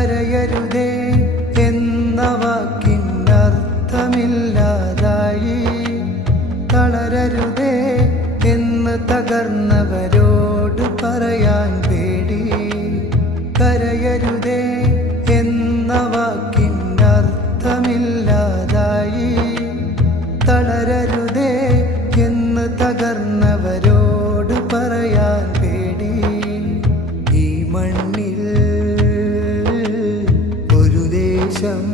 കരയരുതേ എന്ന വാക്കിനർത്ഥമില്ലാതായി. തളരരുതേ എന്ന് തകർന്നവരോട് പറയാൻ പേടി. കരയരുതേ എന്ന വാക്കിനർത്ഥമില്ലാതായി. തളരരുതേ എന്ന് തകർന്നവരോട് പറയാൻ പേടി. ഈ മണ്ണിൽ ഒരു ദേശം